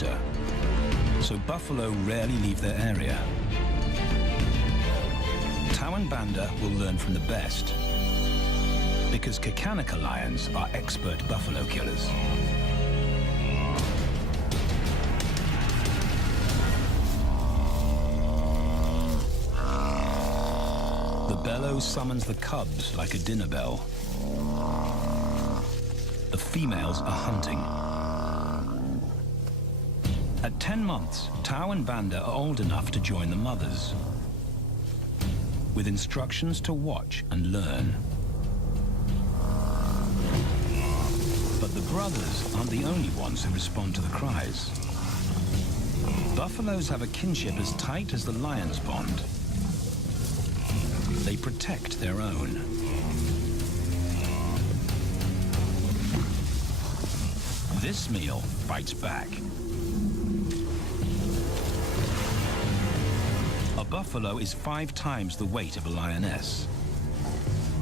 water, so buffalo rarely leave their area. Tao and Banda will learn from the best, because Kakanaka lions are expert buffalo killers. The bellow summons the cubs like a dinner bell. The females are hunting. At 10 months, Tao and Banda are old enough to join the mothers, with instructions to watch and learn. But the brothers aren't the only ones who respond to the cries. Buffaloes have a kinship as tight as the lions bond. They protect their own. This meal bites back. A buffalo is 5 times the weight of a lioness.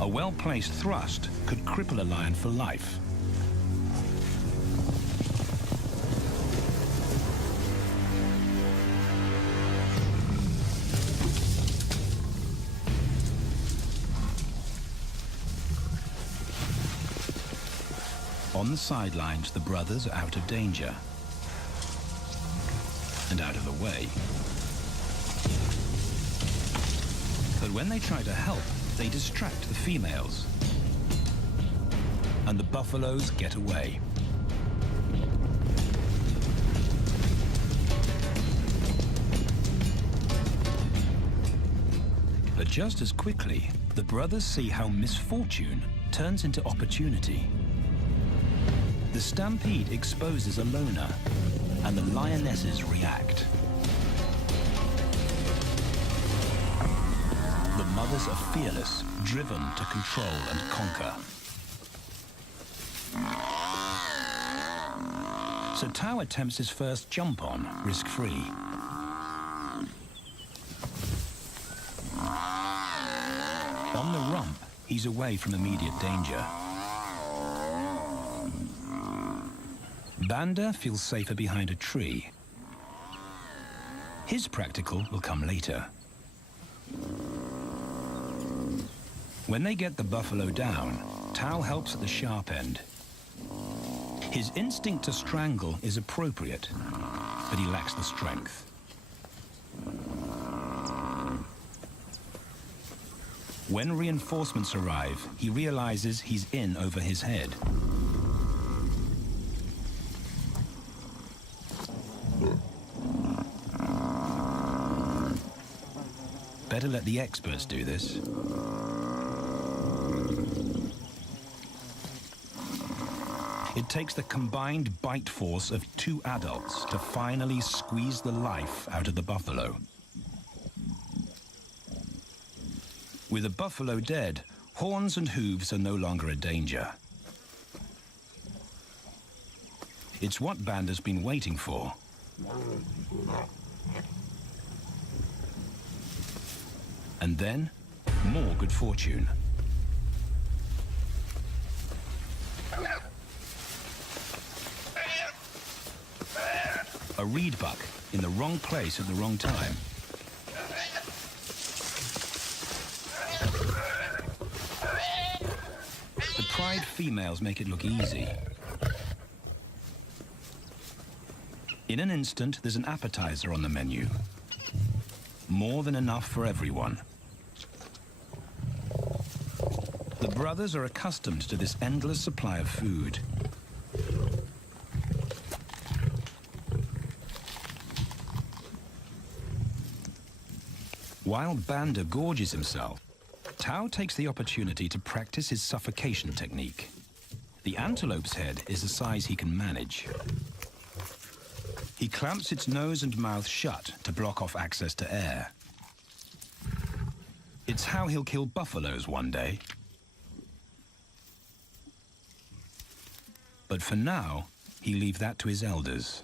A well-placed thrust could cripple a lion for life. On the sidelines, the brothers are out of danger and out of the way. But when they try to help, they distract the females, and the buffaloes get away. But just as quickly, the brothers see how misfortune turns into opportunity. The stampede exposes a loner, and the lionesses react. The mothers are fearless, driven to control and conquer. So Tao attempts his first jump on, risk-free. On the rump, he's away from immediate danger. Banda feels safer behind a tree. His practical will come later. When they get the buffalo down, Tao helps at the sharp end. His instinct to strangle is appropriate, but he lacks the strength. When reinforcements arrive, he realizes he's in over his head. Better let the experts do this. It takes the combined bite force of 2 adults to finally squeeze the life out of the buffalo. With the buffalo dead, horns and hooves are no longer a danger. It's what Banda's been waiting for. And then, more good fortune. A reed buck in the wrong place at the wrong time. The pride females make it look easy. In an instant, there's an appetizer on the menu. More than enough for everyone. The brothers are accustomed to this endless supply of food. While Banda gorges himself, Tao takes the opportunity to practice his suffocation technique. The antelope's head is a size he can manage. He clamps its nose and mouth shut to block off access to air. It's how he'll kill buffaloes one day. But for now, he leaves that to his elders.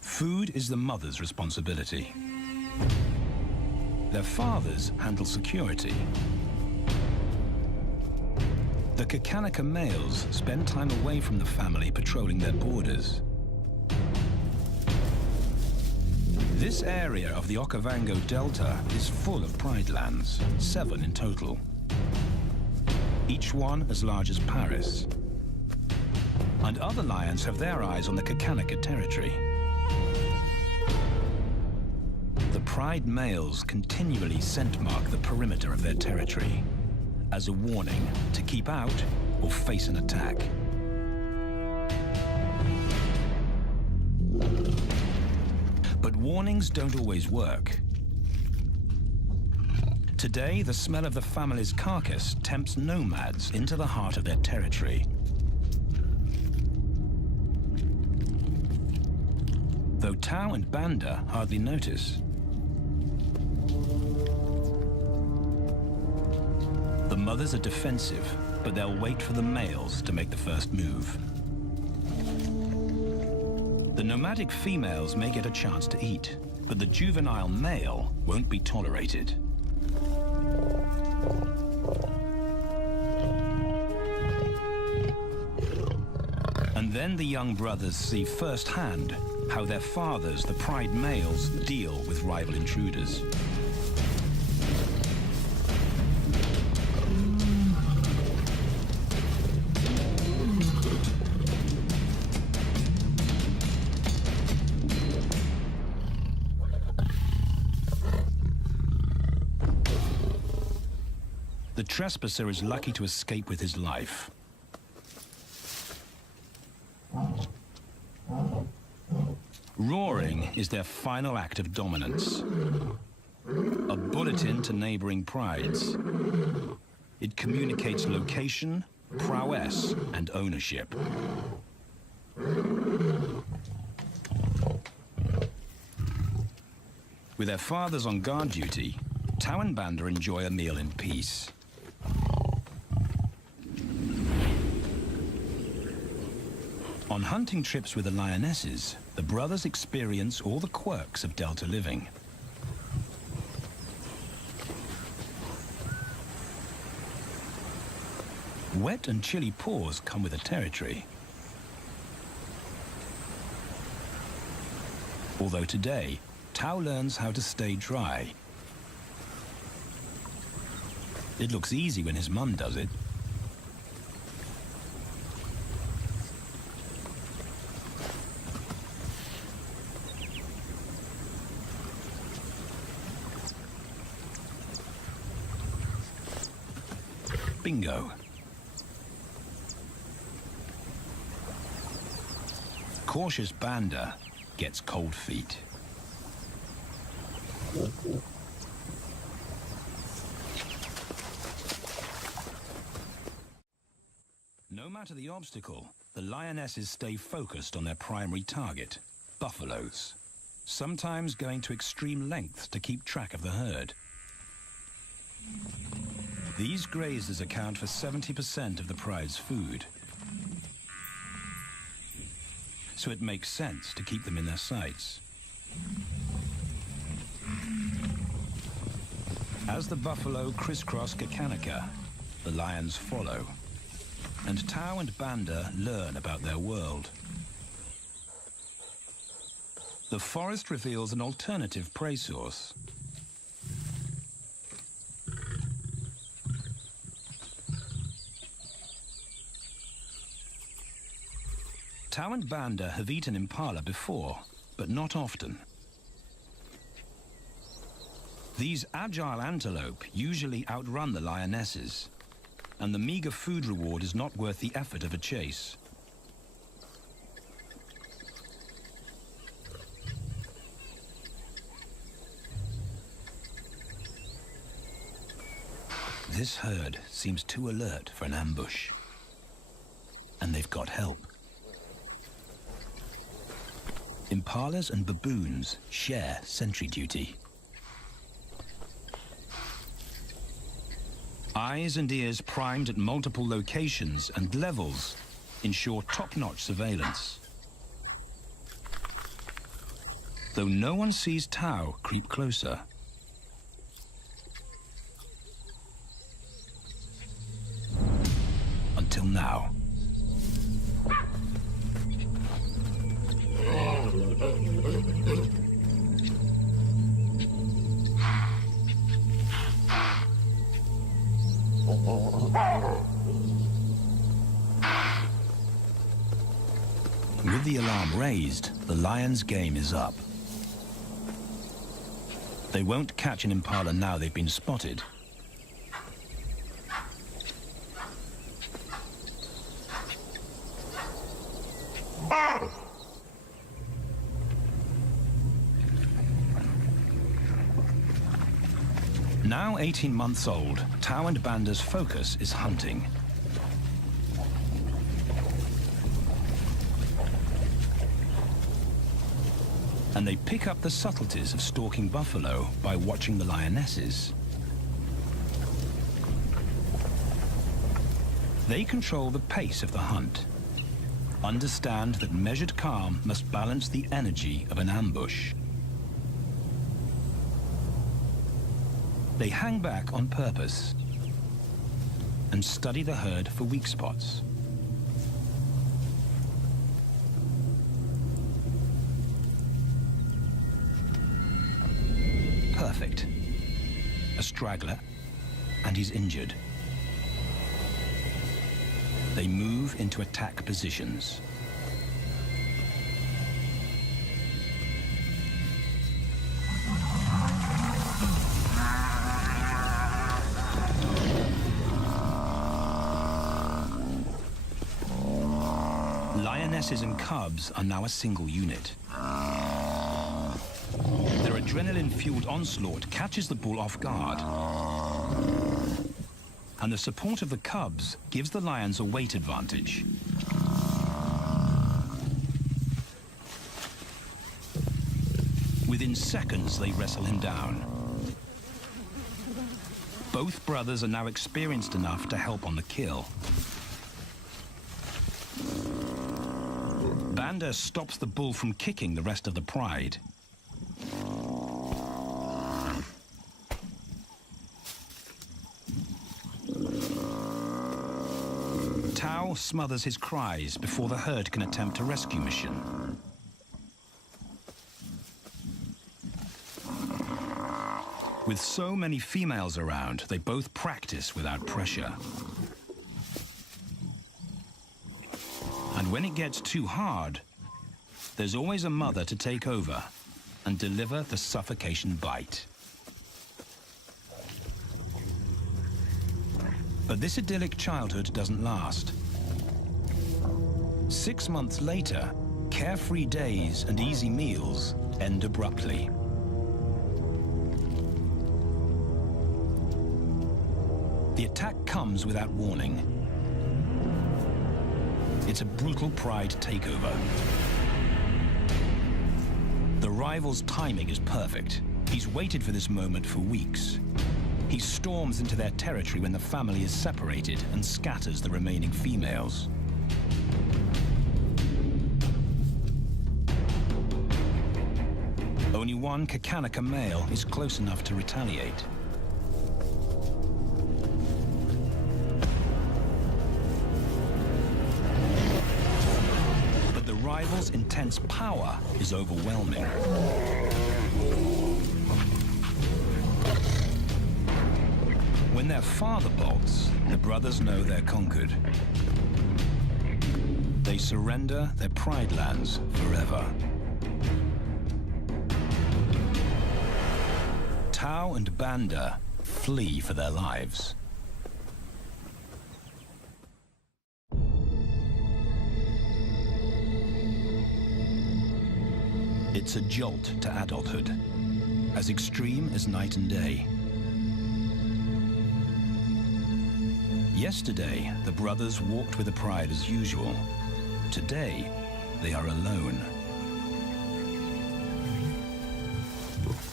Food is the mother's responsibility. Their fathers handle security. The Kakanaka males spend time away from the family patrolling their borders. This area of the Okavango Delta is full of pride lands, 7 in total. Each one as large as Paris. And other lions have their eyes on the Kakanika territory. The pride males continually scent mark the perimeter of their territory as a warning to keep out or face an attack. But warnings don't always work. Today, the smell of the family's carcass tempts nomads into the heart of their territory. Though Tao and Banda hardly notice. The mothers are defensive, but they'll wait for the males to make the first move. The nomadic females may get a chance to eat, but the juvenile male won't be tolerated. And then the young brothers see firsthand how their fathers, the pride males, deal with rival intruders. The trespasser is lucky to escape with his life. Roaring is their final act of dominance. A bulletin to neighboring prides. It communicates location, prowess, and ownership. With their fathers on guard duty, Tao and Banda enjoy a meal in peace. On hunting trips with the lionesses, the brothers experience all the quirks of Delta living. Wet and chilly paws come with the territory. Although today, Tao learns how to stay dry. It looks easy when his mum does it. Bingo. Cautious Banda gets cold feet. No matter the obstacle, the lionesses stay focused on their primary target, buffaloes, sometimes going to extreme lengths to keep track of the herd. These grazers account for 70% of the pride's food. So it makes sense to keep them in their sights. As the buffalo crisscross Kakanika, the lions follow. And Tao and Banda learn about their world. The forest reveals an alternative prey source. Tao and Banda have eaten impala before, but not often. These agile antelope usually outrun the lionesses, and the meager food reward is not worth the effort of a chase. This herd seems too alert for an ambush, and they've got help. Impalas and baboons share sentry duty. Eyes and ears primed at multiple locations and levels ensure top-notch surveillance. Though no one sees Tao creep closer. Until now. the alarm raised, the lions' game is up. They won't catch an impala now they've been spotted. Now 18 months old, Tao and Banda's focus is hunting. And they pick up the subtleties of stalking buffalo by watching the lionesses. They control the pace of the hunt, understand that measured calm must balance the energy of an ambush. They hang back on purpose and study the herd for weak spots. Perfect. A straggler, and he's injured. They move into attack positions. Lionesses and cubs are now a single unit. Their adrenaline-fueled onslaught catches the bull off guard. And the support of the cubs gives the lions a weight advantage. Within seconds, they wrestle him down. Both brothers are now experienced enough to help on the kill. Banda stops the bull from kicking the rest of the pride. Tao smothers his cries before the herd can attempt a rescue mission. With so many females around, they both practice without pressure. And when it gets too hard, there's always a mother to take over and deliver the suffocation bite. But this idyllic childhood doesn't last. 6 months later, carefree days and easy meals end abruptly. The attack comes without warning. It's a brutal pride takeover. The rival's timing is perfect. He's waited for this moment for weeks. He storms into their territory when the family is separated and scatters the remaining females. Only one Kakanika male is close enough to retaliate. But the rival's intense power is overwhelming. When their father bolts, the brothers know they're conquered. They surrender their pride lands forever. Tao and Banda flee for their lives. It's a jolt to adulthood, as extreme as night and day. Yesterday, the brothers walked with the pride as usual. Today, they are alone.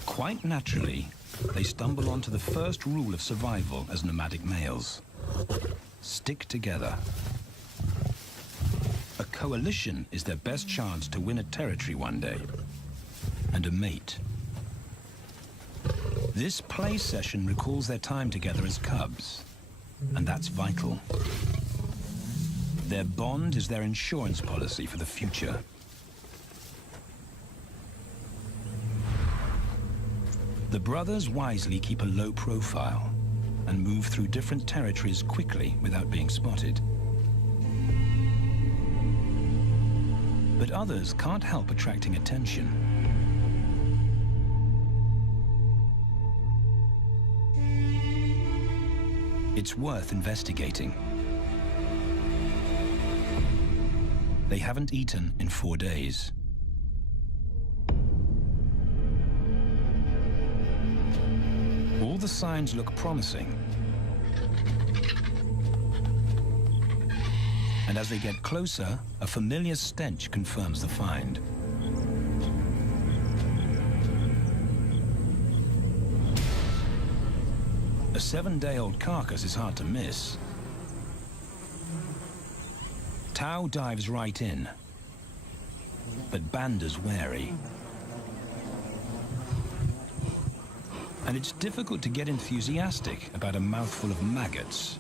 Quite naturally, they stumble onto the first rule of survival as nomadic males. Stick together. A coalition is their best chance to win a territory one day, and a mate. This play session recalls their time together as cubs. And that's vital. Their bond is their insurance policy for the future. The brothers wisely keep a low profile and move through different territories quickly without being spotted. But others can't help attracting attention. It's worth investigating. They haven't eaten in 4 days. All the signs look promising. And as they get closer, a familiar stench confirms the find. A 7-day-old carcass is hard to miss. Tao dives right in, but Banda's wary. And it's difficult to get enthusiastic about a mouthful of maggots.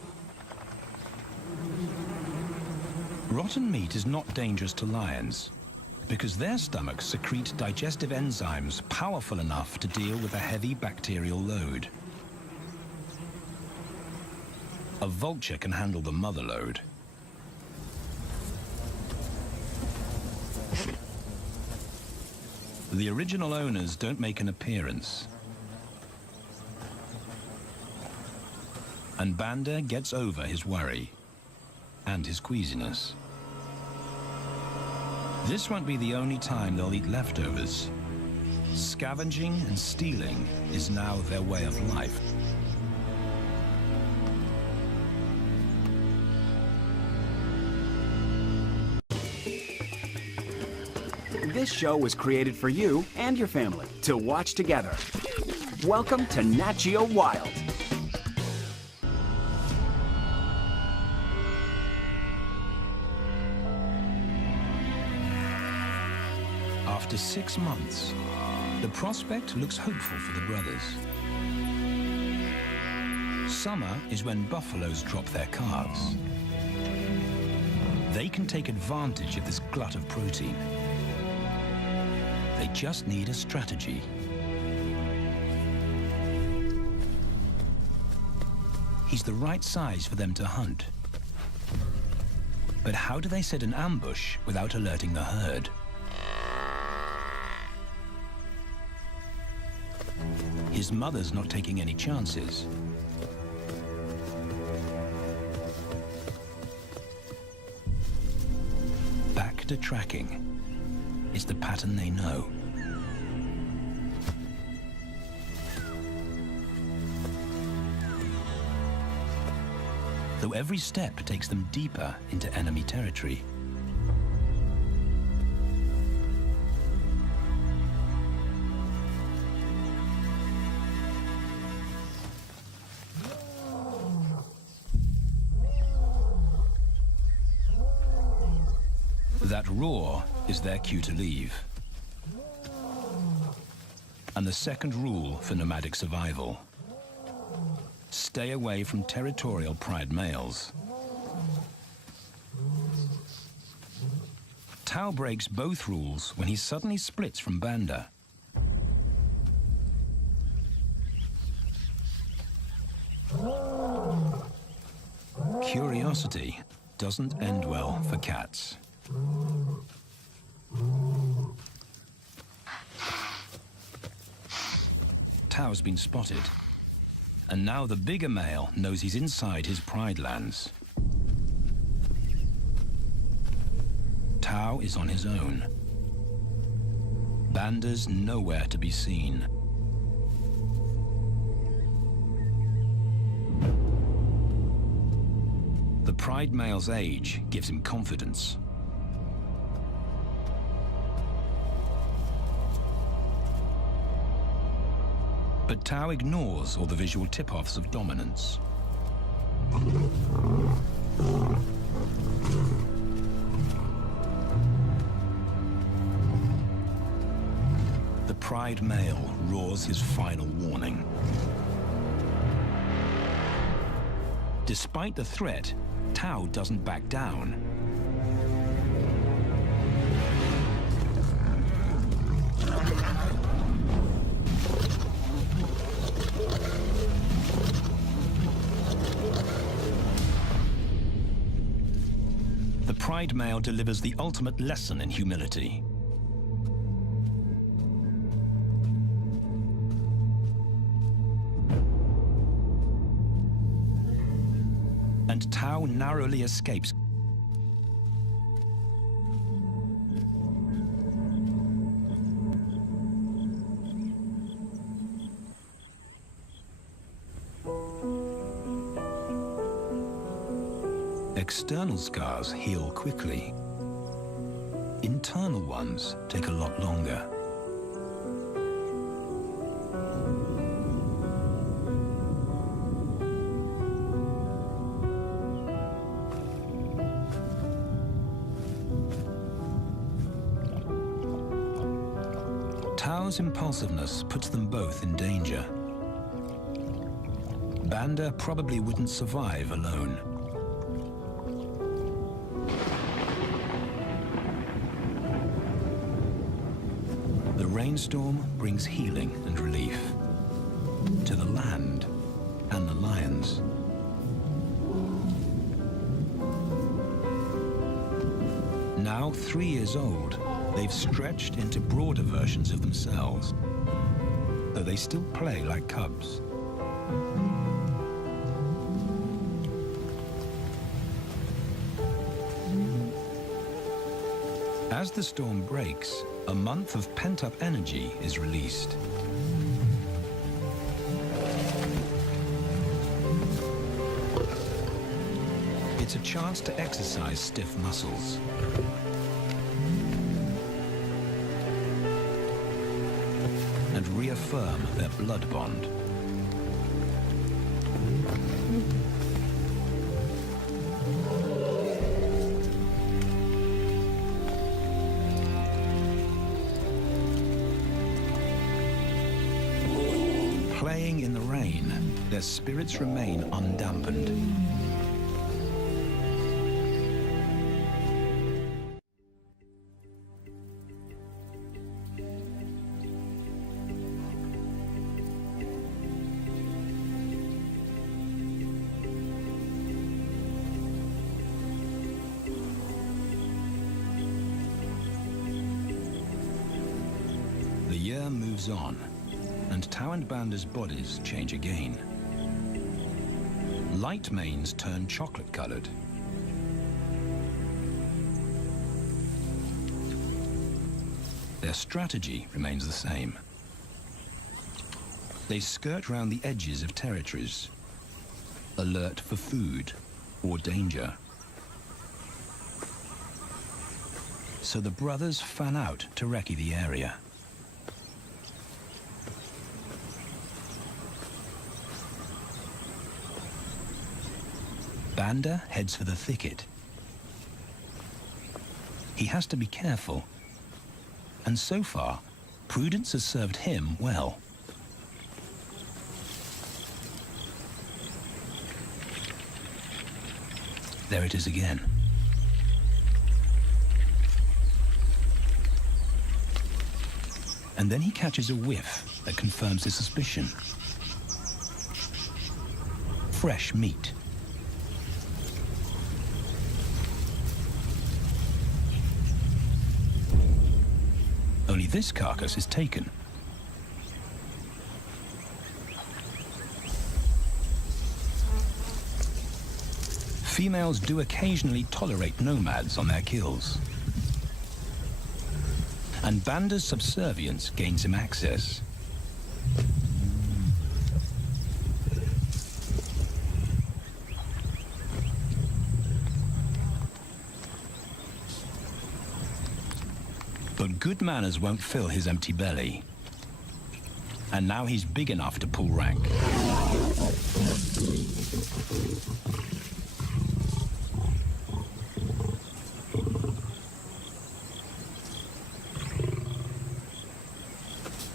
Rotten meat is not dangerous to lions, because their stomachs secrete digestive enzymes powerful enough to deal with a heavy bacterial load. A vulture can handle the mother load. The original owners don't make an appearance. And Banda gets over his worry and his queasiness. This won't be the only time they'll eat leftovers. Scavenging and stealing is now their way of life. This show was created for you and your family to watch together. Welcome to Nat Geo Wild. After 6 months, the prospect looks hopeful for the brothers. Summer is when buffaloes drop their calves. They can take advantage of this glut of protein. They just need a strategy. He's the right size for them to hunt. But how do they set an ambush without alerting the herd? His mother's not taking any chances. Back to tracking. It's the pattern they know. Though every step takes them deeper into enemy territory. That roar is their cue to leave. And the second rule for nomadic survival: stay away from territorial pride males. Tao breaks both rules when he suddenly splits from Banda. Curiosity doesn't end well for cats. Tao's been spotted, and now the bigger male knows he's inside his pride lands. Tao is on his own. Banda's nowhere to be seen. The pride male's age gives him confidence. But Tao ignores all the visual tip-offs of dominance. The pride male roars his final warning. Despite the threat, Tao doesn't back down. The pride male delivers the ultimate lesson in humility. And Tao narrowly escapes. External scars heal quickly. Internal ones take a lot longer. Tao's impulsiveness puts them both in danger. Banda probably wouldn't survive alone. The rainstorm brings healing and relief to the land and the lions. Now 3 years old, they've stretched into broader versions of themselves, though they still play like cubs. As the storm breaks, a month of pent-up energy is released. It's a chance to exercise stiff muscles. And reaffirm their blood bond. Playing in the rain, their spirits remain undampened. The year moves on, and Tao and Banda's bodies change again. Light manes turn chocolate-colored. Their strategy remains the same. They skirt round the edges of territories, alert for food or danger. So the brothers fan out to recce the area. Banda heads for the thicket. He has to be careful, and so far, prudence has served him well. There it is again. And then he catches a whiff that confirms his suspicion. Fresh meat. Only this carcass is taken. Females do occasionally tolerate nomads on their kills. And Banda's subservience gains him access. But good manners won't fill his empty belly. And now he's big enough to pull rank.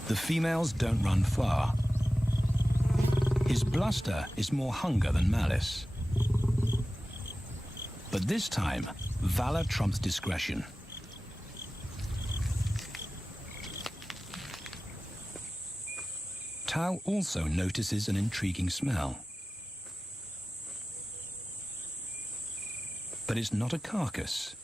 The females don't run far. His bluster is more hunger than malice. But this time, valor trumps discretion. Tao also notices an intriguing smell. But it's not a carcass,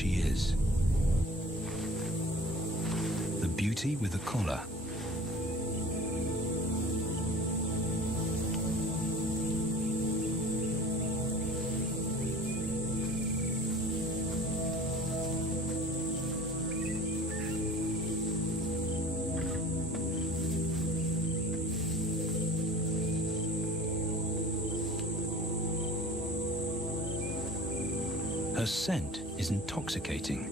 she is. The beauty with the collar. Her scent is intoxicating.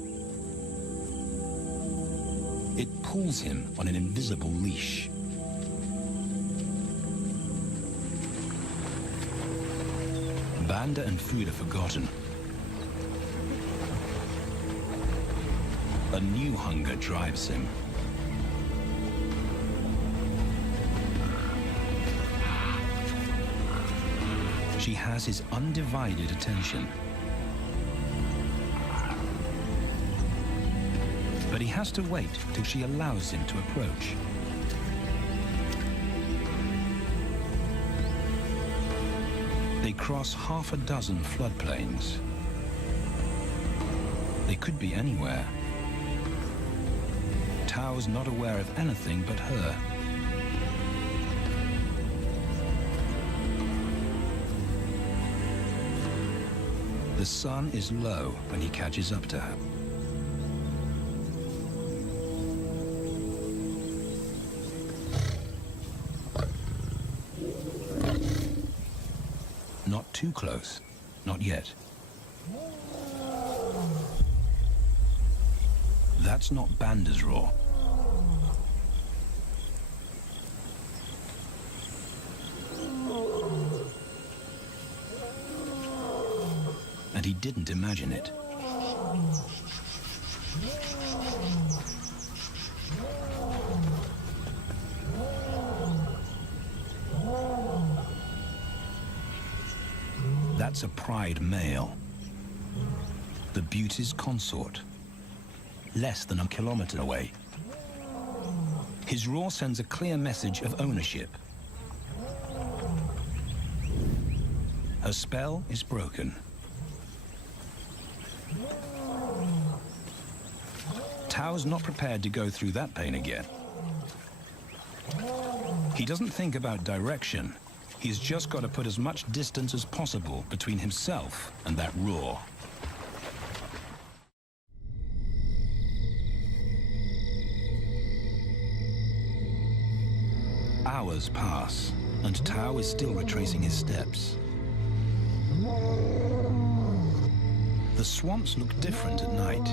It pulls him on an invisible leash. Banda and food are forgotten. A new hunger drives him. She has his undivided attention. But he has to wait till she allows him to approach. They cross half a dozen floodplains. They could be anywhere. Tao's not aware of anything but her. The sun is low when he catches up to her. Not too close. Not yet. That's not Banda's roar. And he didn't imagine it. That's a pride male. The beauty's consort. Less than a kilometer away. His roar sends a clear message of ownership. Her spell is broken. Tao's not prepared to go through that pain again. He doesn't think about direction. He's just got to put as much distance as possible between himself and that roar. Hours pass, and Tao is still retracing his steps. The swamps look different at night.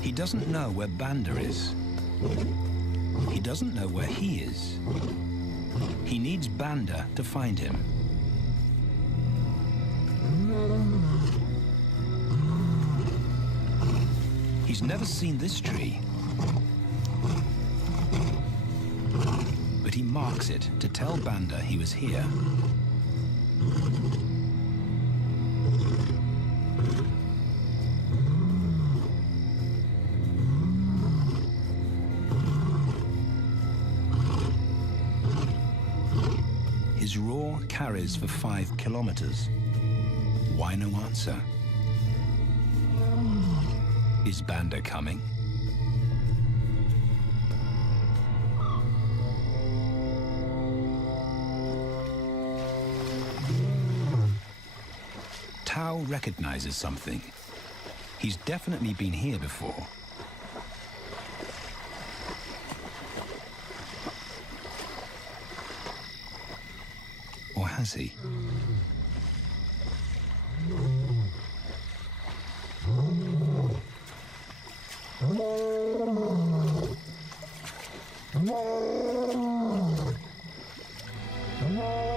He doesn't know where Banda is. He doesn't know where he is. He needs Banda to find him. He's never seen this tree. But he marks it to tell Banda he was here. His roar carries for 5 kilometers. Why no answer? Is Banda coming? Tao recognizes something. He's definitely been here before. Or has he?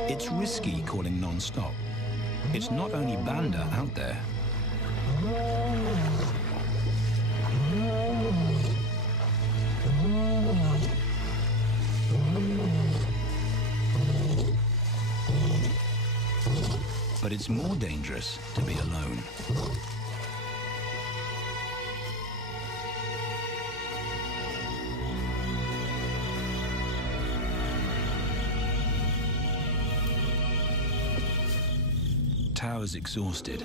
It's risky calling non-stop. It's not only Banda out there. But it's more dangerous to be alone. Tao is exhausted,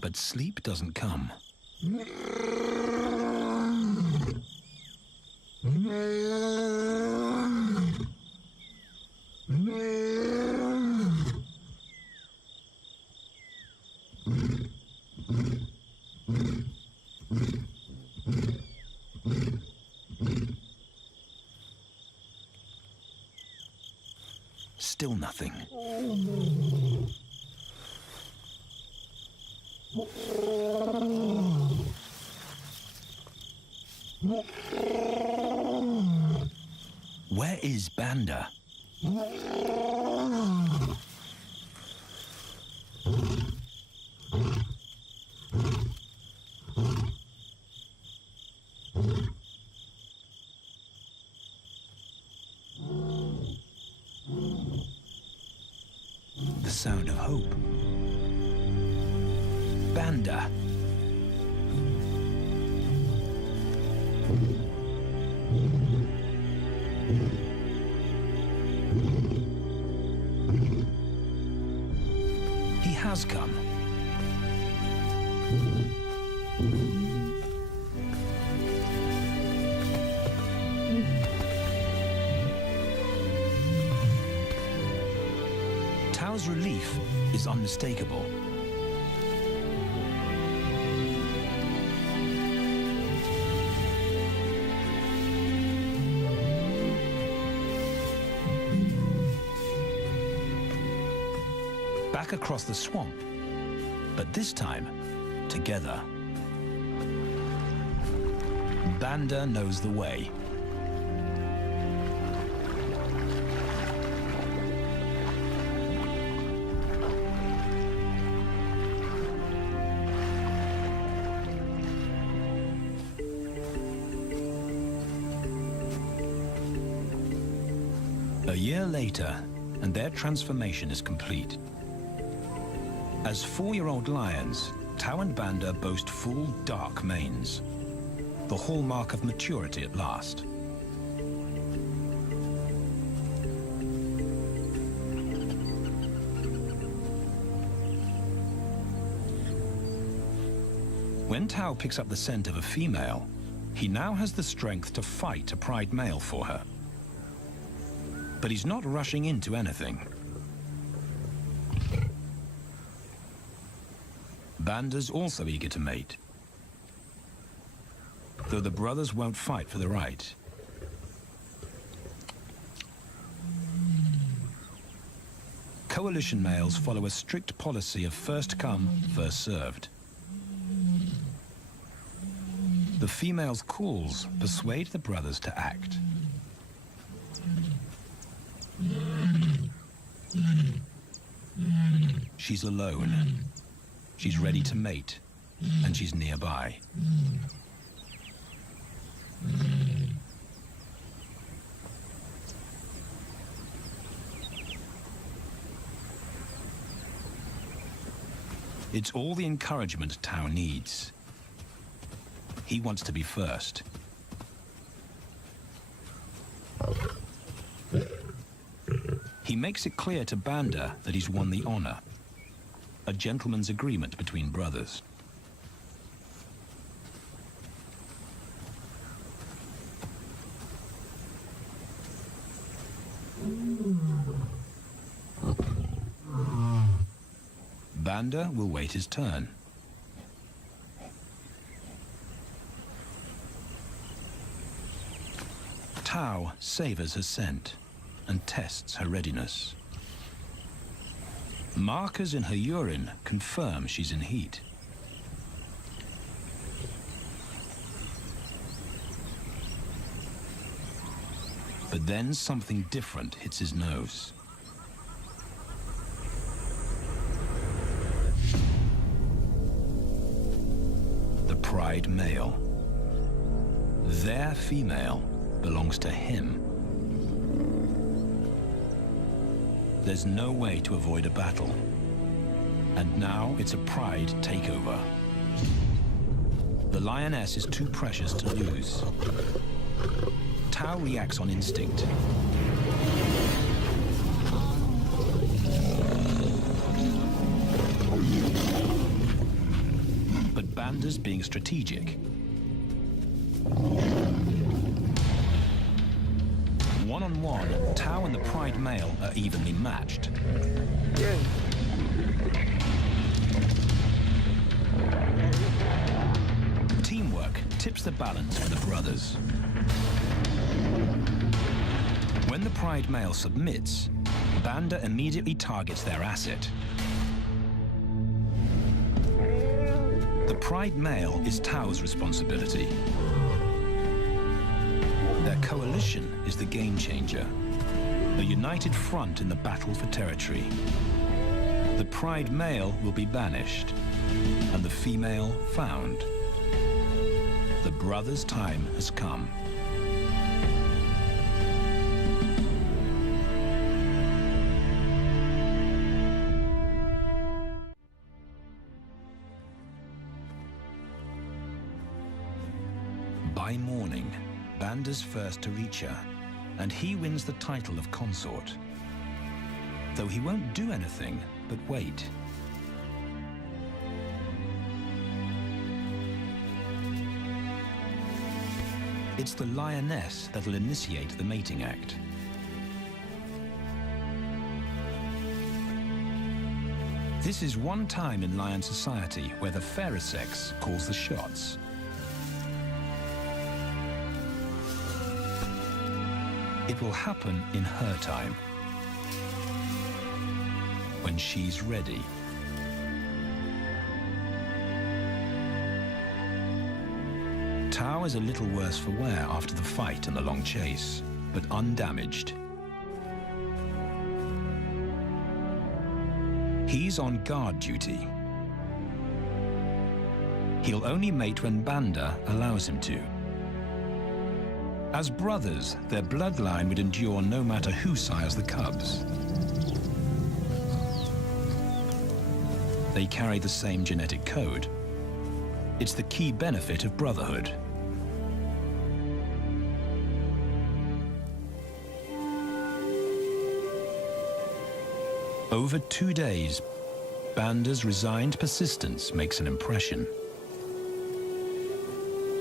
but sleep doesn't come. Still nothing. Where is Banda? The sound of hope. Banda. He has come. Tao's relief is unmistakable. Back across the swamp, but this time, together. Banda knows the way. A year later, and their transformation is complete. As 4-year-old lions, Tao and Banda boast full, dark manes, the hallmark of maturity at last. When Tao picks up the scent of a female, he now has the strength to fight a pride male for her. But he's not rushing into anything. Banda's also eager to mate, though the brothers won't fight for the right. Coalition males follow a strict policy of first come, first served. The female's calls persuade the brothers to act. She's alone. She's ready to mate, and she's nearby. It's all the encouragement Tao needs. He wants to be first. He makes it clear to Banda that he's won the honor. A gentleman's agreement between brothers. Banda will wait his turn. Tao savors her scent and tests her readiness. Markers in her urine confirm she's in heat. But then something different hits his nose. The pride male. Their female belongs to him. There's no way to avoid a battle. And now it's a pride takeover. The lioness is too precious to lose. Tao reacts on instinct. Banda's being strategic. One-on-one, Tao and the Pride male are evenly matched. Teamwork tips the balance for the brothers. When the Pride male submits, Banda immediately targets their asset. The Pride male is Tao's responsibility. Their coalition is the game changer, a united front in the battle for territory. The Pride male will be banished, and the female found. The brothers' time has come. By morning, Banda's first to reach her, and he wins the title of consort. Though he won't do anything but wait. It's the lioness that'll initiate the mating act. This is one time in lion society where the fairer sex calls the shots. It will happen in her time, when she's ready. Tao is a little worse for wear after the fight and the long chase, but undamaged. He's on guard duty. He'll only mate when Banda allows him to. As brothers, their bloodline would endure no matter who sires the cubs. They carry the same genetic code. It's the key benefit of brotherhood. Over 2 days, Banda's resigned persistence makes an impression.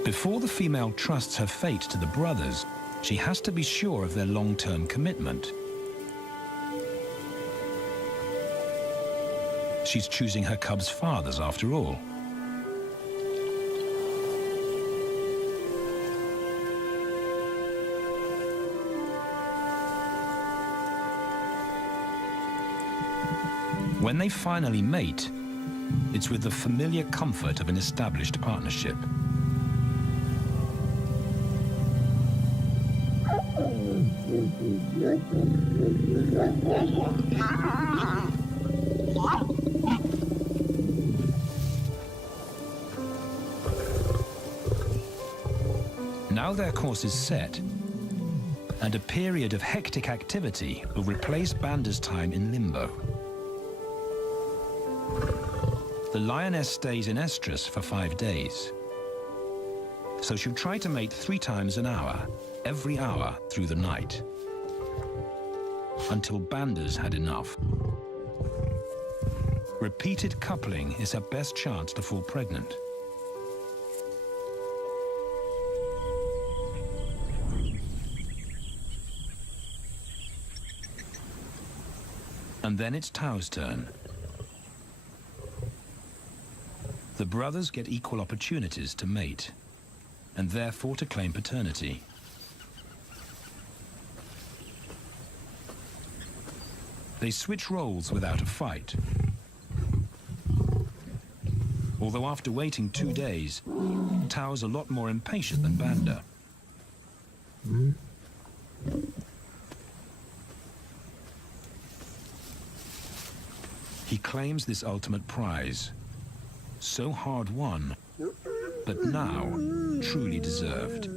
Before the female trusts her fate to the brothers, she has to be sure of their long-term commitment. She's choosing her cubs' fathers after all. When they finally mate, it's with the familiar comfort of an established partnership. Now their course is set, and a period of hectic activity will replace Banda's time in limbo. The lioness stays in estrus for 5 days, so she'll try to mate 3 times an hour, every hour through the night, until Banda's had enough. Repeated coupling is her best chance to fall pregnant. And then it's Tao's turn. The brothers get equal opportunities to mate, and therefore to claim paternity. They switch roles without a fight. Although after waiting 2 days, Tao's a lot more impatient than Banda. He claims this ultimate prize, so hard won, but now truly deserved.